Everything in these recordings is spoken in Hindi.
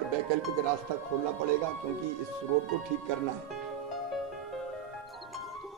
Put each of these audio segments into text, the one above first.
और वैकल्पिक रास्ता खोलना पड़ेगा, क्योंकि इस रोड को ठीक करना है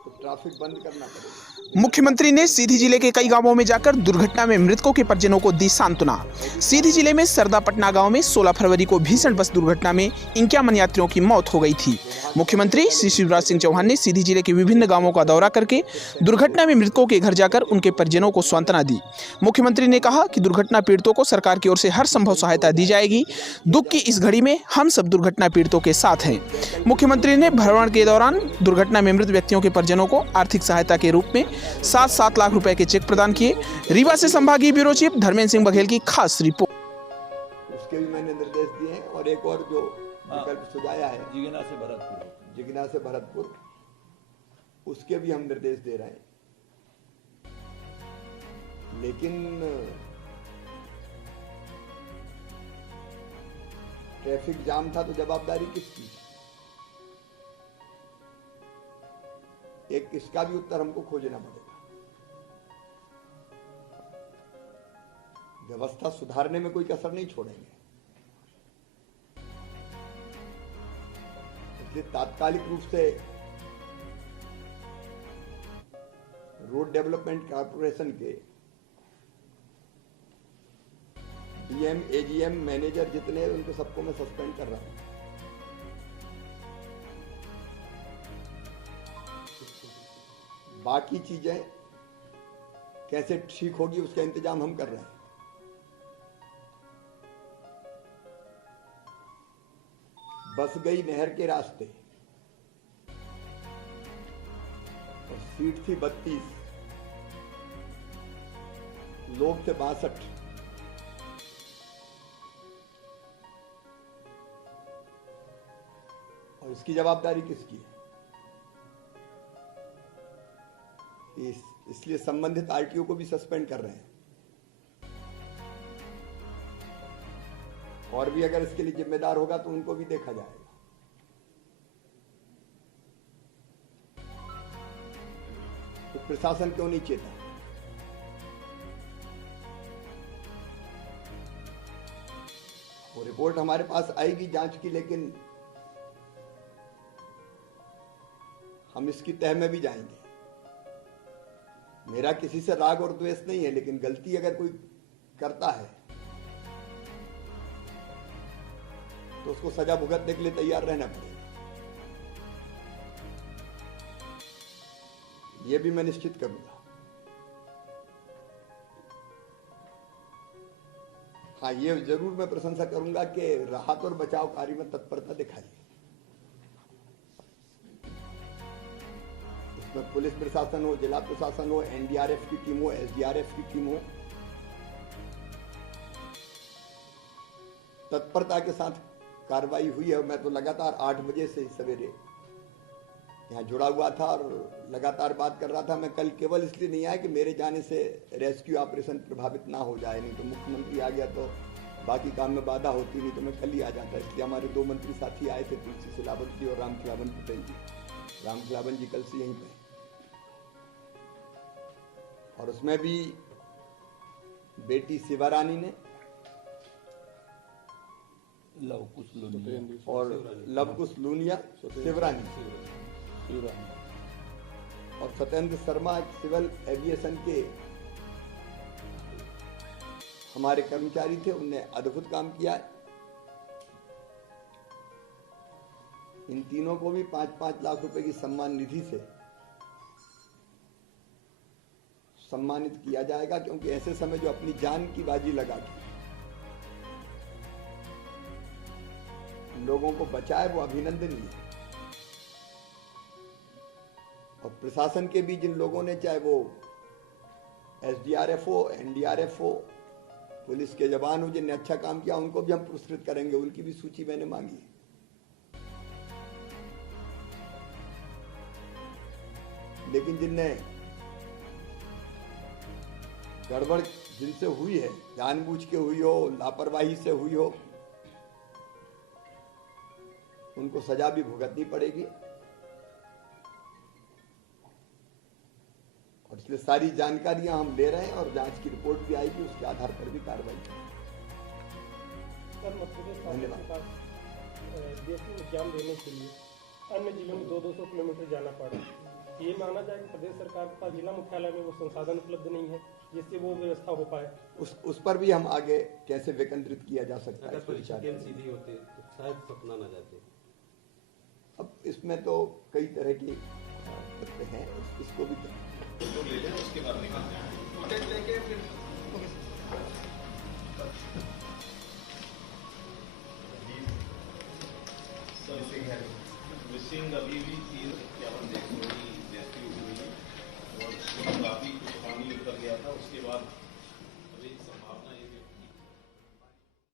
तो ट्रैफिक बंद करना पड़ेगा। मुख्यमंत्री ने सीधी जिले के कई गांवों में जाकर दुर्घटना में मृतकों के परिजनों को दी सांत्वना। सीधी जिले में सरदापटना गांव में 16 फरवरी को भीषण बस दुर्घटना में 51 यात्रियों की मौत हो गई थी। मुख्यमंत्री श्री शिवराज सिंह चौहान ने सीधी जिले के विभिन्न गांवों का दौरा करके दुर्घटना में मृतकों के घर जाकर उनके परिजनों को सांत्वना दी। मुख्यमंत्री ने कहा कि दुर्घटना पीड़ितों को सरकार की ओर से हर संभव सहायता दी जाएगी। दुख की इस घड़ी में हम सब दुर्घटना पीड़ितों के साथ हैं। मुख्यमंत्री ने भ्रमण के दौरान दुर्घटना में मृत व्यक्तियों के परिजनों को आर्थिक सहायता के रूप में 7 लाख रुपए के चेक प्रदान किए। रीवा से संभागीय ब्यूरो चीफ धर्मेंद्र सिंह बघेल की खास रिपोर्ट। उसके भी मैंने निर्देश दिए हैं और एक और जो विकल्प सुझाया है जिगना से भरतपुर, उसके भी हम निर्देश दे रहे हैं। लेकिन ट्रैफिक जाम था तो जवाबदारी किसकी? एक इसका भी उत्तर हमको खोजना पड़ेगा। व्यवस्था सुधारने में कोई कसर नहीं छोड़ेंगे, इसलिए तात्कालिक रूप से रोड डेवलपमेंट कॉर्पोरेशन के डीएम, एजीएम, मैनेजर जितने उनको सबको मैं सस्पेंड कर रहा हूं। बाकी चीजें कैसे ठीक होगी उसका इंतजाम हम कर रहे हैं। बस गई नहर के रास्ते और सीट थी 32, लोग थे 62। और इसकी जवाबदारी किसकी है? इसलिए संबंधित आरटीओ को भी सस्पेंड कर रहे हैं। और भी अगर इसके लिए जिम्मेदार होगा तो उनको भी देखा जाएगा। तो प्रशासन क्यों नहीं चेता? वो रिपोर्ट हमारे पास आएगी जांच की, लेकिन हम इसकी तह में भी जाएंगे। मेरा किसी से राग और द्वेष नहीं है, लेकिन गलती अगर कोई करता है तो उसको सजा भुगतने के लिए तैयार रहना पड़ेगा। यह भी मैं निश्चित करूंगा। हाँ, ये जरूर मैं प्रशंसा करूंगा कि राहत और बचाव कार्य में तत्परता दिखाई। इसमें पुलिस प्रशासन हो, जिला प्रशासन हो, एनडीआरएफ की टीम हो, एसडीआरएफ की टीम हो, तत्परता के साथ कार्रवाई हुई है। मैं तो लगातार 8 बजे से सवेरे यहाँ जुड़ा हुआ था और लगातार बात कर रहा था। मैं कल केवल इसलिए नहीं आया कि मेरे जाने से रेस्क्यू ऑपरेशन प्रभावित ना हो जाए, नहीं तो मुख्यमंत्री आ गया तो बाकी काम में बाधा होती, नहीं तो मैं कल ही आ जाता। इसलिए हमारे 2 मंत्री साथी आए थे, तुलसी सिलावट जी और रामखिलावन पटेल जी। रामखिलावन जी कल से यहीं पे, और उसमें भी बेटी शिवारानी ने और लवकुश लूनिया शिवरानी और सत्येंद्र शर्मा सिविल एविएशन के हमारे कर्मचारी थे, उनने अद्भुत काम किया। इन तीनों को भी 5-5 लाख रुपए की सम्मान निधि से सम्मानित किया जाएगा, क्योंकि ऐसे समय जो अपनी जान की बाजी लगा के लोगों को बचाए वो अभिनंदनीय है। और प्रशासन के भी जिन लोगों ने, चाहे वो एसडीआरएफ हो, एनडीआरएफ हो, पुलिस के जवान हो, जिनने अच्छा काम किया, उनको भी हम पुरस्कृत करेंगे। उनकी भी सूची मैंने मांगी है। लेकिन जिनने गड़बड़ जिनसे हुई है, जानबूझ के हुई हो, लापरवाही से हुई हो, उनको सजा भी भुगतनी पड़ेगी। और इसलिए सारी जानकारियां हम ले रहे हैं और जांच की रिपोर्ट भी आएगी, उसके आधार पर भी कार्रवाई करेंगे। सर मध्य प्रदेश सरकार धन्यवाद। के पास देश में एग्जाम देने के लिए अन्य जिलों में 200 किलोमीटर जाना पड़ा। ये माना जाए कि प्रदेश सरकार के पास जिला मुख्यालय में वो संसाधन उपलब्ध नहीं है जिससे वो व्यवस्था हो पाए। उस पर भी हम आगे कैसे विकेंद्रित किया जा सकता है अगर इस पर विचार परीक्षा करेंगे। सीधी होते तो शायद सपना न जाते। अब इसमें तो कई तरह की बातें हैं, इसको भी उसके बाद निकलते हैं टिकट लेके फिर मिसिंग अभी भी 351 रेस्क्यू हुई है और काफी कुछ पानी उतर गया था। उसके बाद